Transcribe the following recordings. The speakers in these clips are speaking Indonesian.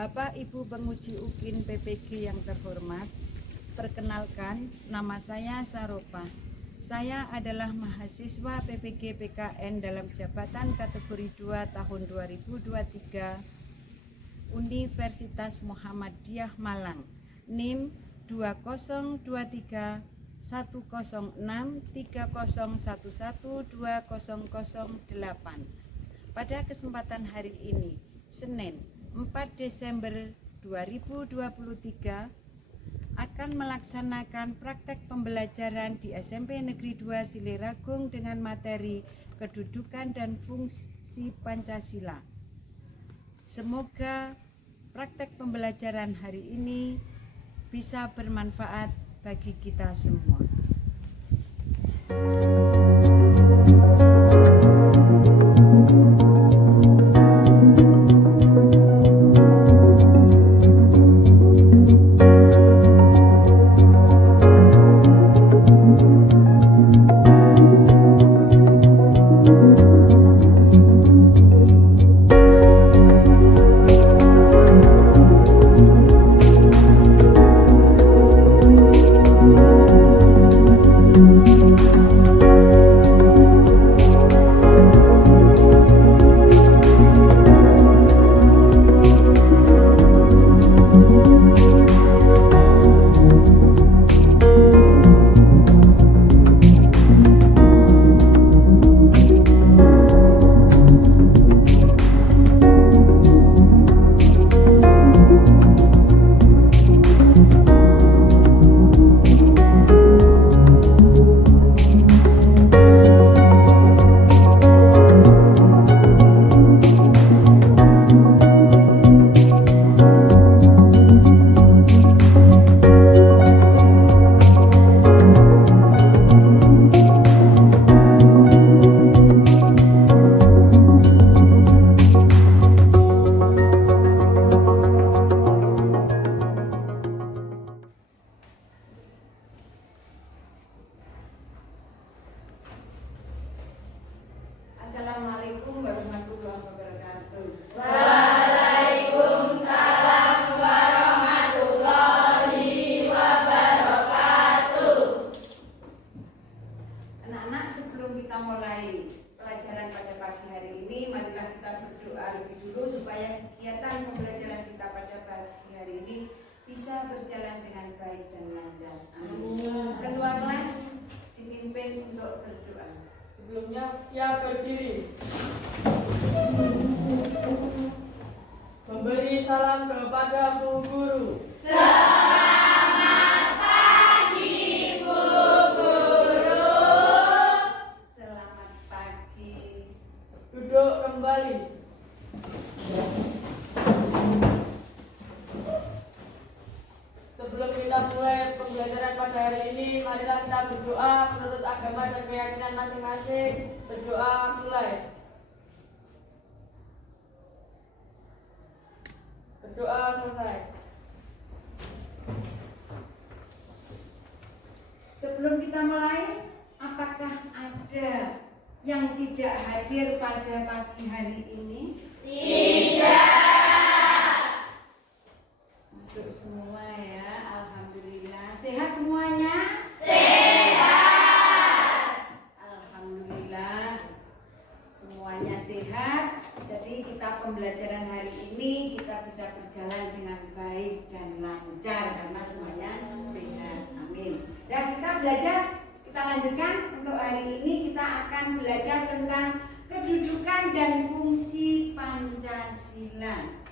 Bapak Ibu penguji UKIN PPG yang terhormat, perkenalkan, nama saya Saropa. Saya adalah mahasiswa PPG PKN dalam jabatan kategori 2 tahun 2023 Universitas Muhammadiyah Malang, NIM 2023 106 3011 2008. Pada kesempatan hari ini, Senin 4 Desember 2023, akan melaksanakan praktek pembelajaran di SMP Negeri 2 Siliragung dengan materi kedudukan dan fungsi Pancasila. Semoga praktek pembelajaran hari ini bisa bermanfaat bagi kita semua. Assalamualaikum warahmatullahi wabarakatuh. Waalaikumsalam warahmatullahi wabarakatuh. Anak-anak, sebelum kita mulai pelajaran pada pagi hari ini, marilah kita berdoa lebih dulu supaya kegiatan pembelajaran kita pada pagi hari ini bisa berjalan dengan baik dan lancar. Amin. Ketua kelas dipimpin untuk berdoa. Sebelumnya siap berdiri. Memberi salam kepada Bu Guru. Selamat pagi Bu Guru. Selamat pagi. Duduk kembali. Sebelum kita mulai pembelajaran pada hari ini, marilah kita berdoa menurut agama dan keyakinan masing-masing. Berdoa mulai. Berdoa selesai. Sebelum kita mulai, apakah ada yang tidak hadir pada pagi hari ini? Tidak. Masuk semua ya, alhamdulillah. Sehat semuanya? Sehat. Alhamdulillah, semuanya sehat. Jadi kita pembelajaran hari ini kita bisa berjalan dengan baik dan lancar karena semuanya sehat. Amin. Dan kita belajar, kita lanjutkan untuk hari ini kita akan belajar tentang kedudukan dan fungsi Pancasila.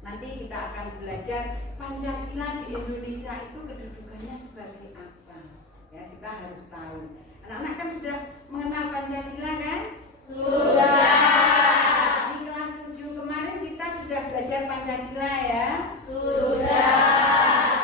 Nanti kita akan belajar Pancasila di Indonesia itu kedudukannya sebagai apa. Ya, kita harus tahu. Anak-anak kan sudah mengenal Pancasila kan? Sudah. Di kelas 7 kemarin kita sudah belajar Pancasila ya? Sudah.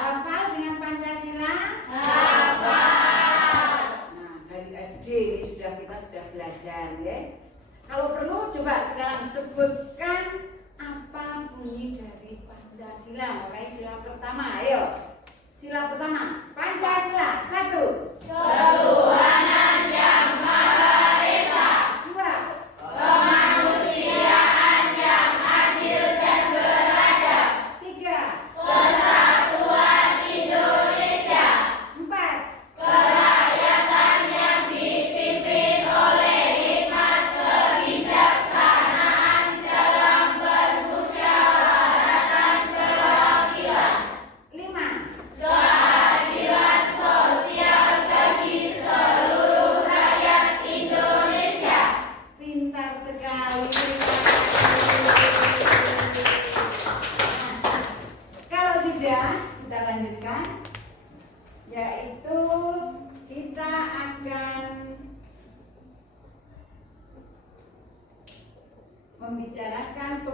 Hafal dengan Pancasila? Hafal. Nah, dari SD ini kita sudah belajar ya. Kalau perlu coba sekarang sebutkan apa bunyi dari Pancasila. Mulai sila pertama, ayo. Sila pertama, Pancasila. 1. Ketuhanan yang Maha Esa. 2. Kemanusiaan yang adil dan beradab.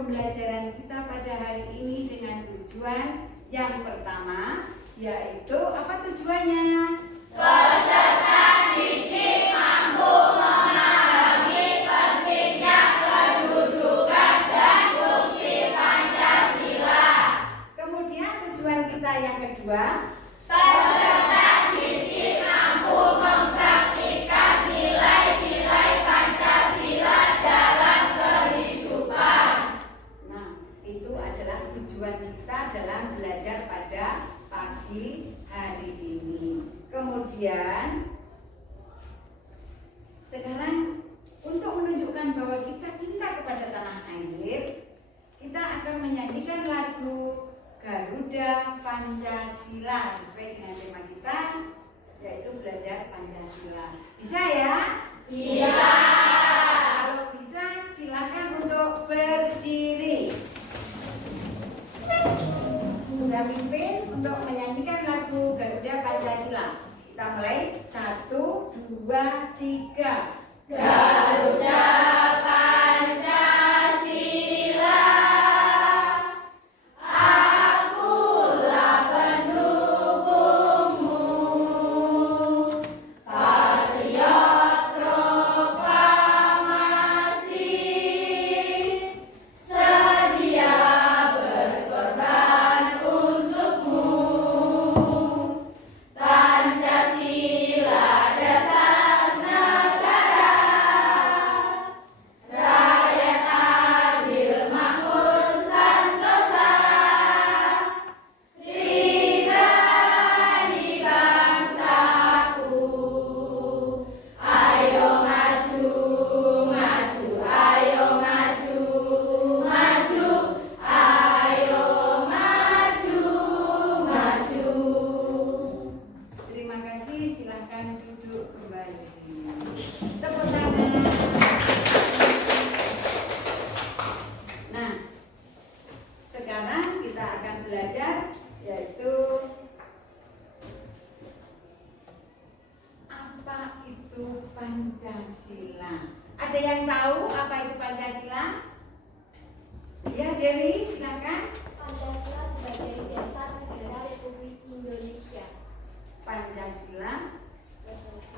pembelajaran kita pada hari ini dengan tujuan yang pertama, yaitu apa tujuannya? Peserta didik mampu memahami pentingnya kedudukan dan fungsi Pancasila. Kemudian tujuan kita yang kedua, Peserta didik mampu mempraktikkan nilai-nilai Pancasila dalam kehidupan. nah itu adalah tujuan kita dalam belajar pada pagi hari ini. Kemudian sekarang untuk menunjukkan bahwa kita cinta kepada tanah air, kita akan menyanyikan lagu Garuda Pancasila sesuai dengan tema kita, yaitu belajar Pancasila. Bisa ya? Bisa. Kalau bisa silakan untuk berdiri. Saya pimpin untuk menyanyikan lagu Garuda Pancasila. Kita mulai 1, 2, 3. Garuda Pancasila, akulah pendukungmu, patriot proklamasi, sedia berkorban untukmu. Pancasila dasar negara, rakyat adil makmur sentosa, pribadi bangsaku. Ayo maju, maju, ayo maju, maju, ayo maju, maju. Terima kasih, silahkan duduk kembali. Tepuk tangan. Nah, sekarang kita akan belajar yaitu apa itu Pancasila. Ada yang tahu apa itu Pancasila? Ya, Dewi, silakan. Pancasila sebagai dasar negara Republik Indonesia. Pancasila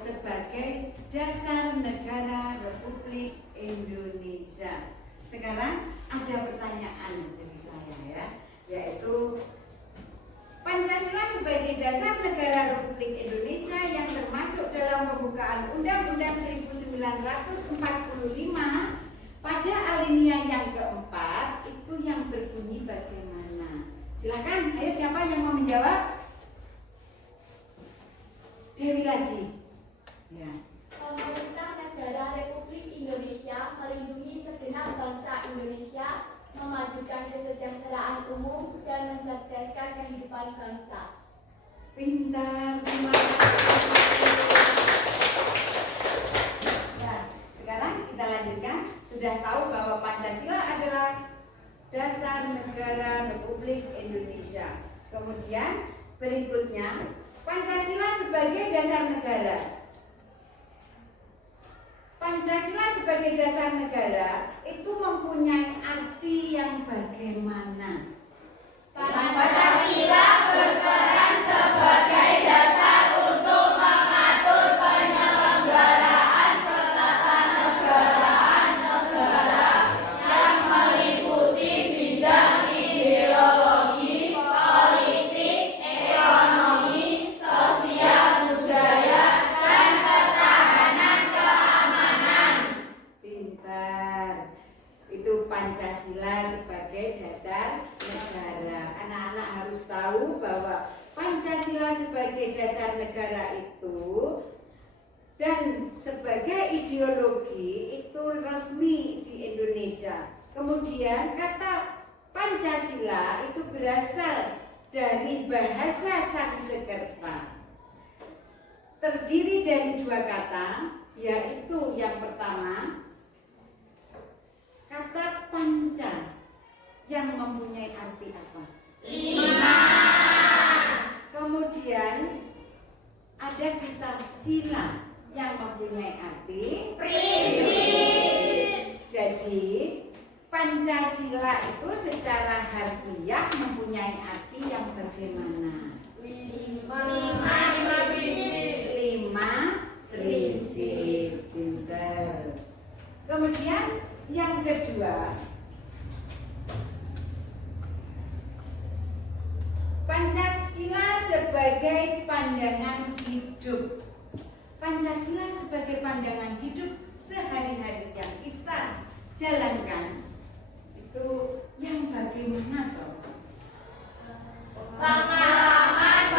sebagai dasar negara Republik Indonesia. Sekarang ada pertanyaan dari saya ya, yaitu Pancasila sebagai dasar negara Republik Indonesia yang termasuk dalam pembukaan Undang-Undang 1945 pada alinea yang keempat itu yang berbunyi bagaimana? Silakan, ayo siapa yang mau menjawab? Dewi lagi. Ya. Pemerintah negara Republik Indonesia melindungi segenap bangsa Indonesia, memajukan kesejahteraan umum dan mencerdaskan kehidupan bangsa. Pintar, terima kasih. Nah, sekarang kita lanjutkan. Sudah tahu bahwa Pancasila adalah dasar negara Republik Indonesia. Kemudian berikutnya Pancasila sebagai dasar negara. Pancasila sebagai dasar negara itu mempunyai arti yang bagaimana? Pancasila berperan sebagai dasar untuk mengatur penyelenggaraan ketatanegaraan negara yang meliputi bidang ideologi, politik, ekonomi, sosial, budaya, dan pertahanan keamanan. Pintar. Itu Pancasila sebagai dasar negara. Anak-anak harus tahu bahwa Pancasila sebagai dasar negara itu dan sebagai ideologi itu resmi di Indonesia. Kemudian kata Pancasila itu berasal dari bahasa Sanskerta. Terdiri dari dua kata, yaitu yang pertama kata panca yang mempunyai arti apa? 5. Kemudian ada kata sila yang mempunyai arti Prinsip. Jadi Pancasila mempunyai arti yang bagaimana? 5 prinsip. Pinter. Kemudian yang kedua, Pancasila sebagai pandangan hidup. Pancasila sebagai pandangan hidup sehari-hari yang kita jalankan itu yang bagaimana toh? Pengalaman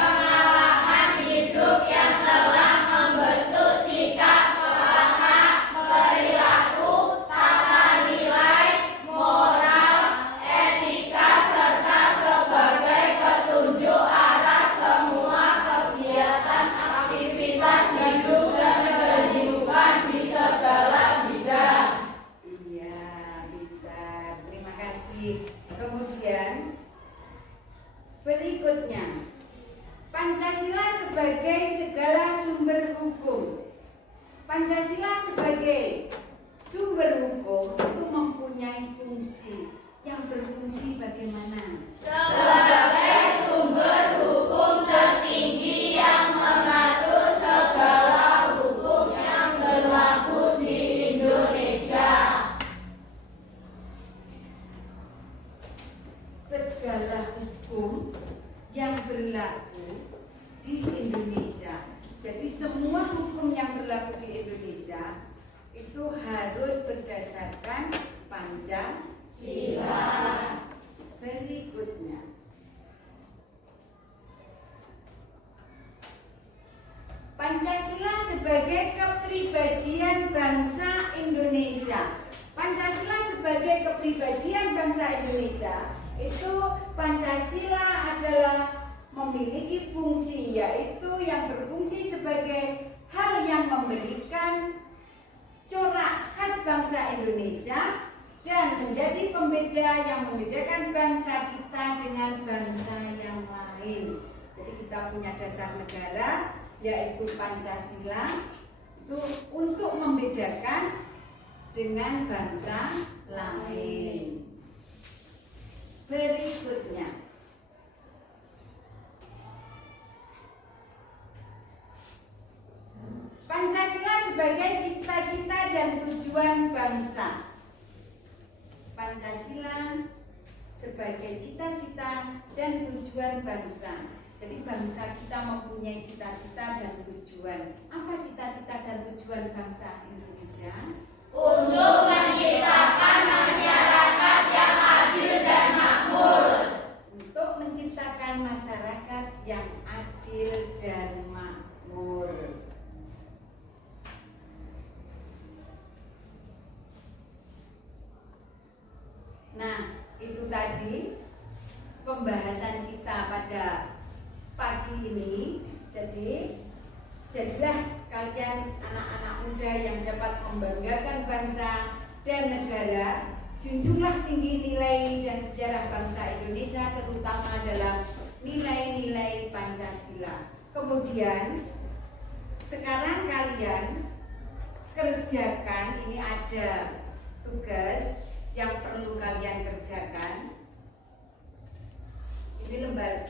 hidup yang telah membentuk sikap, watak, perilaku, tata nilai, moral, etika, serta sebagai petunjuk arah semua kegiatan aktivitas hidup dan kehidupan di segala bidang. Iya, bisa. Terima kasih. Kemudian berikutnya, Pancasila sebagai segala sumber hukum. Pancasila sebagai sumber hukum itu mempunyai fungsi. Yang berfungsi bagaimana? Sebagai sumber hukum tertinggi yang mengatur segala hukum yang berlaku di Indonesia. Segala hukum yang berlaku di Indonesia. Jadi semua hukum yang berlaku di Indonesia itu harus berdasarkan Pancasila. Berikutnya, Pancasila sebagai kepribadian bangsa Indonesia. Pancasila sebagai kepribadian bangsa Indonesia itu Pancasila adalah memiliki fungsi, yaitu yang berfungsi sebagai hal yang memberikan corak khas bangsa Indonesia dan menjadi pembeda yang membedakan bangsa kita dengan bangsa yang lain. Jadi kita punya dasar negara yaitu Pancasila itu untuk membedakan dengan bangsa lain. Berikutnya, Pancasila sebagai cita-cita dan tujuan bangsa. Pancasila sebagai cita-cita dan tujuan bangsa. Jadi bangsa kita mempunyai cita-cita dan tujuan. Apa cita-cita dan tujuan bangsa Indonesia? Untuk menciptakan masyarakat yang adil dan makmur. Untuk menciptakan masyarakat yang adil dan makmur. Nah, itu tadi pembahasan kita pada pagi ini. Jadi, jadilah kalian anak-anak muda yang dapat membanggakan bangsa dan negara. Junjunglah tinggi nilai dan sejarah bangsa Indonesia, terutama dalam nilai-nilai Pancasila. Kemudian, sekarang kalian kerjakan, ini ada tugas yang perlu kalian kerjakan. Ini lembar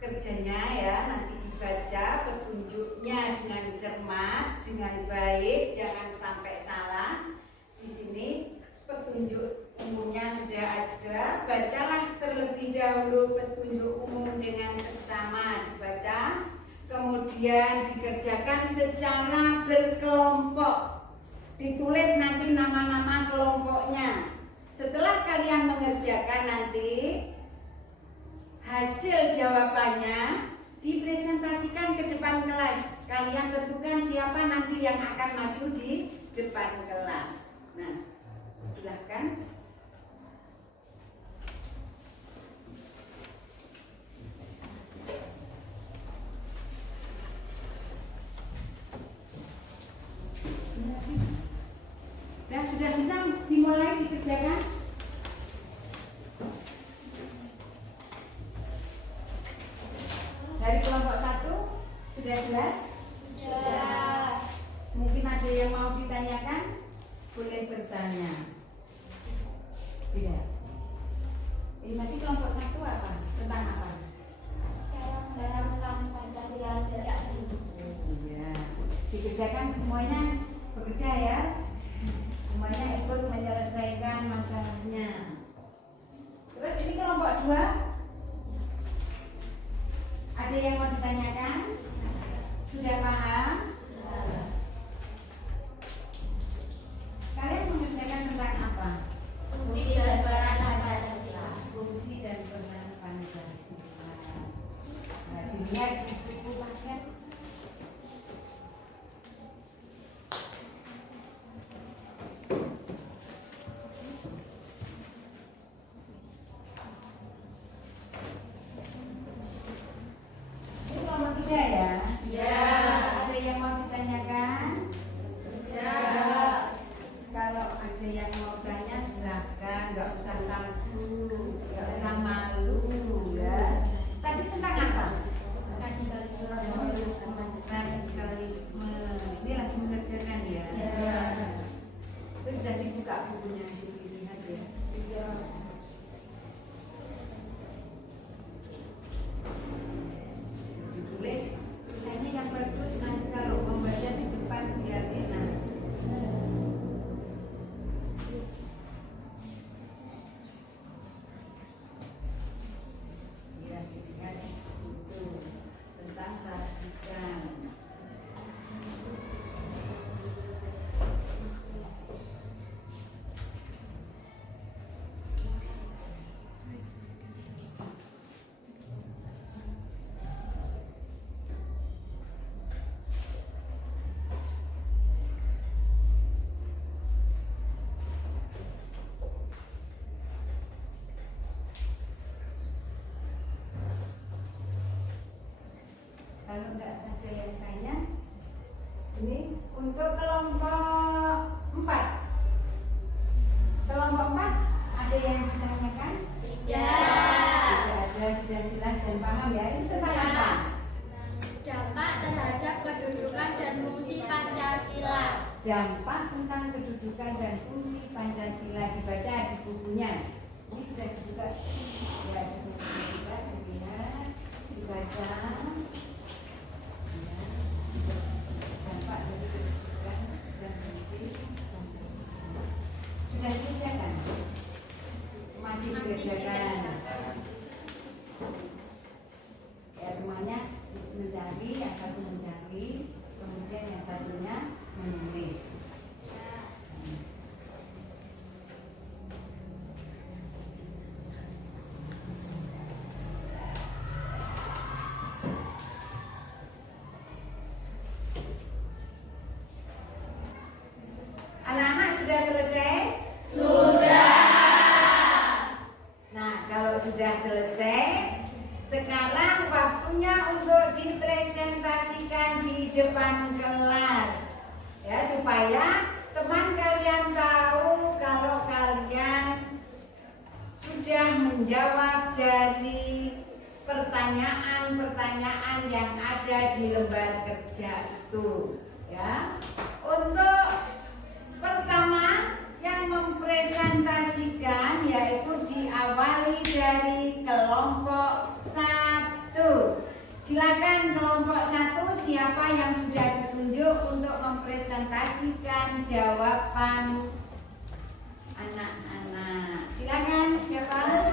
kerjanya ya, nanti dibaca petunjuknya dengan cermat, dengan baik, jangan sampai salah. Di sini petunjuk umumnya sudah ada. Bacalah terlebih dahulu petunjuk umum dengan seksama, dibaca. Kemudian dikerjakan secara berkelompok. Ditulis nanti nama-nama kelompoknya. Setelah kalian mengerjakan nanti hasil jawabannya dipresentasikan ke depan kelas. Kalian tentukan siapa nanti yang akan maju di depan kelas. Nah, silahkan. Dan sudah bisa dimulai dikerjakan? Dari kelompok 1 sudah jelas? Sudah. Mungkin ada yang mau ditanyakan? Boleh bertanya. Tidak. Ini tadi kelompok 1 apa? Tentang dikerjakan semuanya bekerja ya. Semuanya ikut menyelesaikan masalahnya. Terus ini kelompok 2. Ada yang mau ditanyakan? Sudah paham? Kalian mengerjakan tentang apa? Fungsi dan peran Pancasila. Fungsi dan peran Pancasila. Nah, dilihat di buku paket. Ini kelompok 3 ya? Ya. Ada yang mau ditanyakan? Ya. Kalau ada yang mau tanya silakan, nggak usah takut, nggak usah malu ya. Tadi tentang apa? Radikalisme. Ini lagi mengerjakan ya. Ya. Itu sudah dibuka bukunya, dilihat ya. Ditulis tulisannya yang bagus, nanti kalau membaca di depan biar enak. Ya, dilihat itu tentang radikal. Kalau nggak ada yang tanya, ini untuk kelompok 4. Kelompok 4 ada yang ditanyakan? Tidak. Tidak ada, sudah jelas dan paham ya. Ini tentang apa? Dampak terhadap kedudukan dan fungsi Pancasila. Dampak tentang kedudukan dan fungsi Pancasila, dibaca di bukunya. Ini sudah dibuka ya, di buku juga dilihat, dibaca. Ya. Dampak dari kedudukan dan fungsi Pancasila. Sudah dikerjakan? Masih dikerjakan. Ya, rumahnya mencari, yang satu mencari, kemudian yang satunya menulis. Anak-anak sudah selesai? Sudah. Nah, kalau sudah selesai, sekarang waktunya untuk dipresentasikan di depan kelas. Ya, supaya teman kalian tahu kalau kalian sudah menjawab dari pertanyaan-pertanyaan yang ada di lembar kerja itu. Ya. Untuk pertama yang mempresentasikan yaitu diawali dari kelompok 1. Silakan kelompok 1, siapa yang sudah ditunjuk untuk mempresentasikan jawaban anak-anak. Silakan, siapa?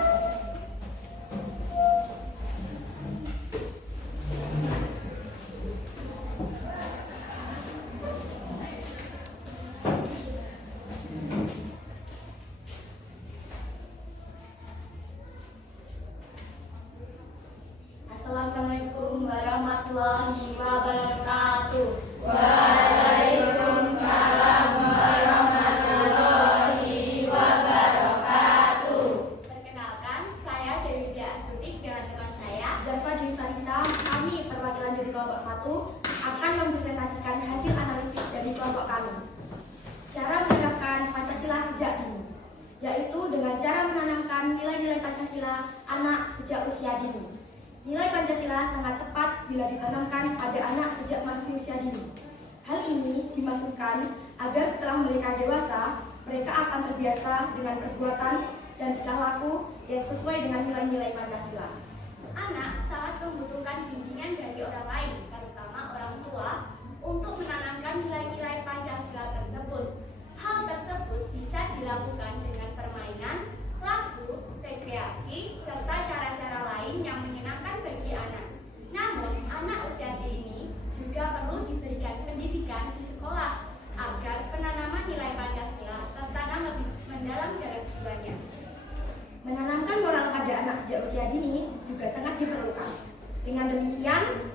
Assalamualaikum warahmatullahi wabarakatuh. Waalaikumsalam warahmatullahi wabarakatuh. Perkenalkan, saya Dewi Dia Astuti dengan teman saya. Zafar Dwi Farisa, kami perwakilan dari kelompok 1 akan mempresentasikan hasil analisis dari kelompok kami. Cara menerapkan Pancasila sejak dini, yaitu dengan cara menanamkan nilai-nilai Pancasila anak sejak usia dini. Nilai Pancasila sangat tepat bila ditanamkan pada anak sejak masih usia dini. Hal ini dimaksudkan agar setelah mereka dewasa, mereka akan terbiasa dengan perbuatan dan tingkah laku yang sesuai dengan nilai-nilai Pancasila. Anak sangat membutuhkan bimbingan dari orang lain, terutama orang tua, untuk menanamkan nilai-nilai Pancasila tersebut. Hal tersebut bisa dilakukan dengan permainan, lagu, rekreasi, serta cara-cara lain yang menyenangkan bagi anak. Namun, anak usia dini juga perlu diberikan pendidikan di sekolah agar penanaman nilai Pancasila tertanam lebih mendalam dalam jiwanya. Menanamkan moral pada anak sejak usia dini juga sangat diperlukan. Dengan demikian,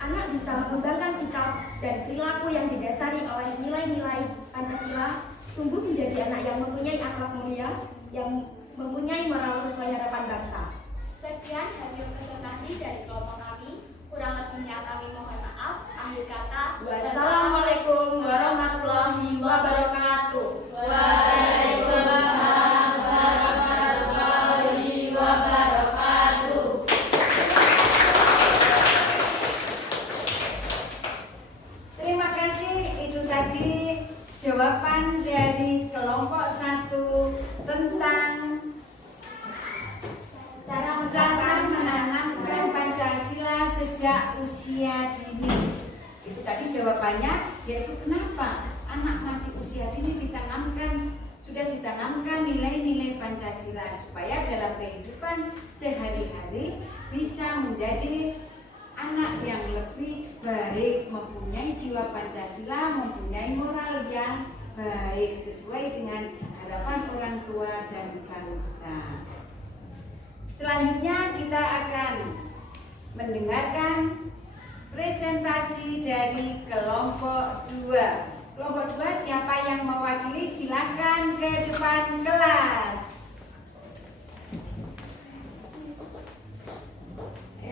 anak bisa mengembangkan sikap dan perilaku yang didasari oleh nilai-nilai Pancasila, tumbuh menjadi anak yang mempunyai akhlak mulia, yang mempunyai moral sesuai harapan bangsa. Sekian hasil presentasi dari kelompok kami. Kurang lebihnya kami mohon maaf. Akhir kata, Wassalamualaikum warahmatullahi wabarakatuh. Waalaikumsalam warahmatullahi wabarakatuh. Terima kasih, itu tadi jawaban dari kelompok 1 tentang cara menanamkan Pancasila sejak usia dini. Itu tadi jawabannya, yaitu kenapa anak masih usia dini sudah ditanamkan nilai-nilai Pancasila supaya dalam kehidupan sehari-hari bisa menjadi anak yang lebih baik, mempunyai jiwa Pancasila, mempunyai moral yang baik sesuai dengan harapan orang tua dan bangsa. Selanjutnya kita akan mendengarkan presentasi dari kelompok 2. Kelompok 2 siapa yang mewakili? Silakan ke depan kelas.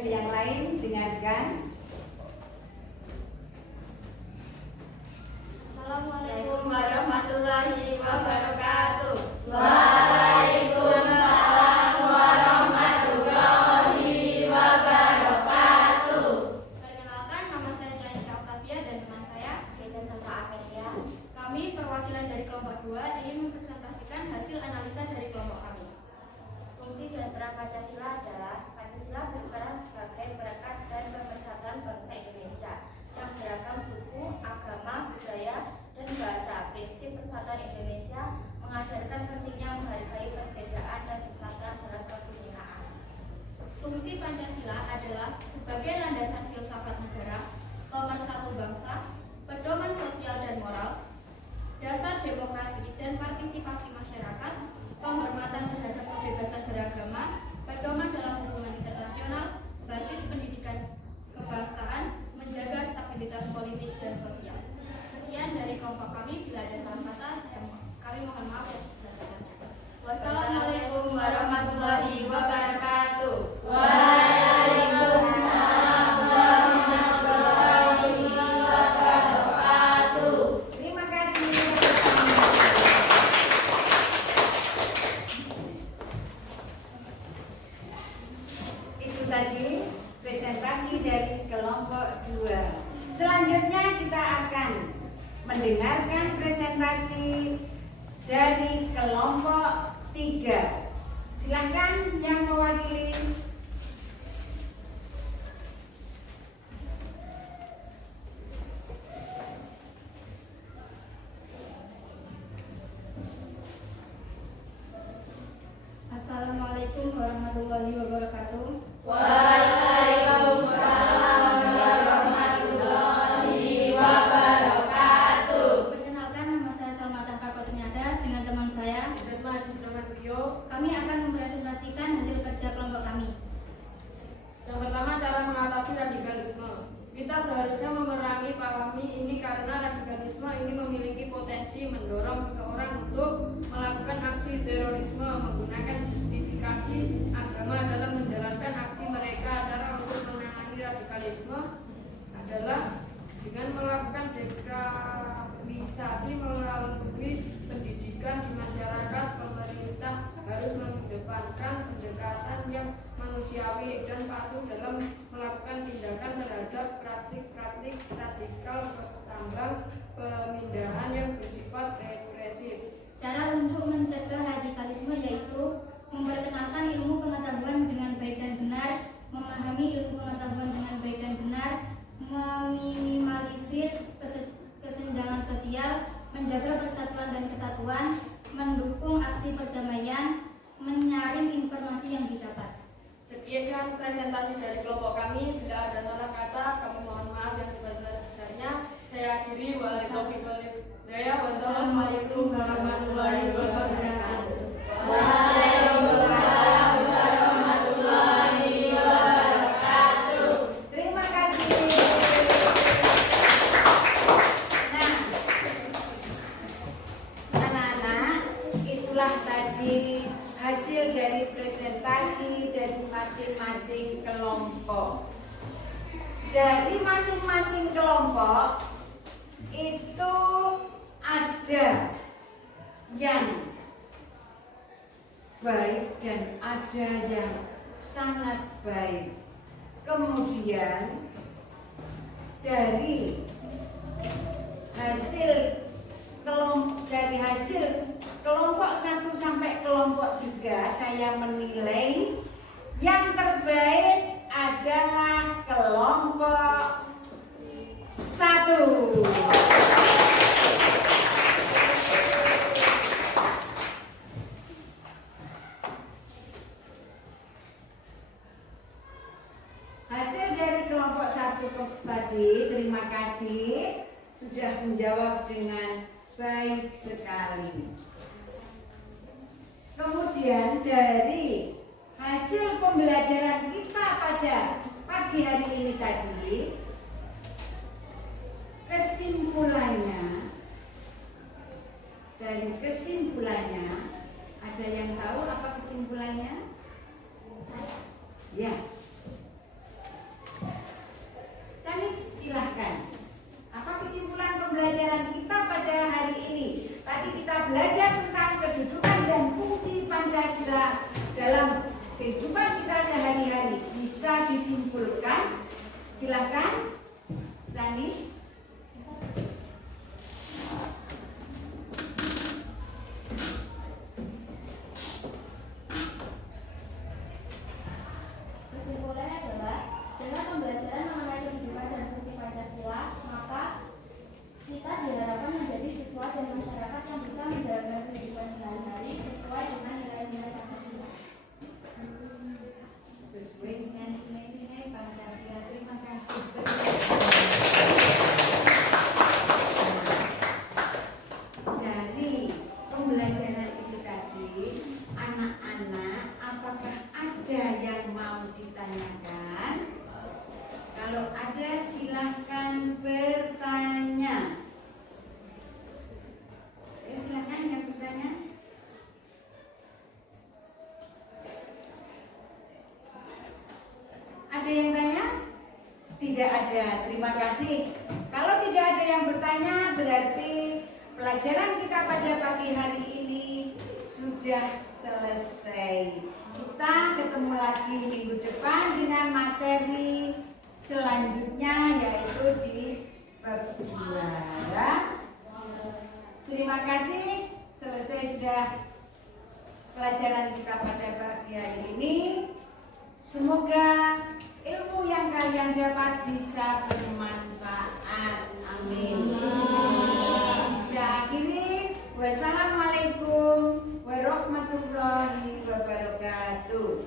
Yang lain dengarkan. Assalamualaikum warahmatullahi wabarakatuh. Waalaikumsalam warahmatullahi wabarakatuh. Perkenalkan, nama saya Janisha Octavia dan teman saya Keza Santa Amelia. Kami perwakilan dari kelompok 2 ingin mempresentasikan hasil analisa dari kelompok kami. Fungsi dan peran Pancasila adalah Pancasila berperan sebagai perekat dan pemersatuan bangsa Indonesia yang beragam suku, agama, budaya, dan bahasa. Prinsip persatuan Indonesia mengajarkan pentingnya menghargai perbedaan dan persatuan dalam kebinekaan. Fungsi Pancasila adalah sebagai landasan filsafat negara, pemersatu bangsa, pedoman sosial dan moral, dasar demokrasi dan partisipasi masyarakat, penghormatan terhadap kebebasan beragama, pedoman dalam hubungan internasional, basis pendidikan kebangsaan, menjaga stabilitas politik dan sosial. Sekian dari kelompok kami. Bila ada salah kata, kami mohon maaf atas kebenarannya. Wassalamualaikum warahmatullahi wabarakatuh. Waalaikumsalam warahmatullahi wabarakatuh. Terima kasih. Itu tadi presentasi dari kelompok 2. Selanjutnya kita akan mendengarkan presentasi dari kelompok 3. Silakan yang mewakili. Assalamualaikum warahmatullahi wabarakatuh. Waalaikumsalam warahmatullahi wabarakatuh. Perkenalkan, nama saya Salma Tahfa Kotriniada dengan teman saya. Kami akan mempresentasikan hasil kerja kelompok kami. Yang pertama, cara mengatasi radikalisme. Kita seharusnya pahami ini karena radikalisme ini memiliki potensi mendorong seseorang untuk melakukan aksi terorisme menggunakan justifikasi agama dalam menjalankan aksi mereka. Cara untuk menangani radikalisme adalah dengan melakukan deradikalisasi melalui pendidikan di masyarakat. Pemerintah harus mengedepankan pendekatan yang manusiawi dan patuh dalam melakukan tindakan terhadap praktik-praktik radikal bertambah pemindahan yang bersifat represif. Cara untuk mencegah radikalisme yaitu memperkenalkan ilmu pengetahuan dengan baik dan benar, memahami ilmu pengetahuan dengan baik dan benar, meminimalisir presentasi dari kelompok kami. Bila ada salah kata, kami mohon maaf yang sebesar-besarnya. Saya akhiri. Wassalamualaikum warahmatullahi wabarakatuh. Waalaikumsalam warahmatullahi wabarakatuh. Terima kasih. Nah, anak-anak, itulah tadi hasil dari presentasi dari masing-masing kelompok. Dari masing-masing kelompok itu ada yang baik dan ada yang sangat baik. Kemudian dari hasil kelompok 1 sampai kelompok 3 saya menilai yang terbaik adalah kelompok 1. Hasil dari kelompok 1 tadi, terima kasih sudah menjawab dengan baik sekali. Kemudian dari hasil pembelajaran kita pada pagi hari ini tadi, kesimpulannya, ada yang tahu apa kesimpulannya? Ya. Canis, silahkan. Apa kesimpulan pembelajaran kita pada hari ini? Tadi kita belajar tentang kedudukan dan fungsi Pancasila dalam kehidupan kita sehari-hari. Bisa disimpulkan? Silahkan, Canis. Kesimpulannya adalah dengan pembelajaran mengenai kehidupan dan fungsi Pancasila, maka kita diharapkan menjadi siswa dan masyarakat yang bisa menjalankan kehidupan sehari-hari sesuai dengan nilai-nilai Pancasila. Sesuai dengan nilai-nilai Pancasila. Terima kasih. Dari pembelajaran itu tadi, anak-anak, apakah ada yang mau ditanyakan? Kalau ada, silahkan bertanya. Ya, silahkan yang bertanya. Ada yang tanya? Tidak ada. Terima kasih. Kalau tidak ada yang bertanya, berarti pelajaran kita pada pagi hari ini sudah selesai. Kita ketemu lagi minggu depan dengan materi selanjutnya, yaitu di bab 2. Ya. Terima kasih. Selesai sudah pelajaran kita pada pagi hari ini. Semoga ilmu yang kalian dapat bisa bermanfaat. Amin. Saya akhiri. Wassalamualaikum warahmatullahi wabarakatuh.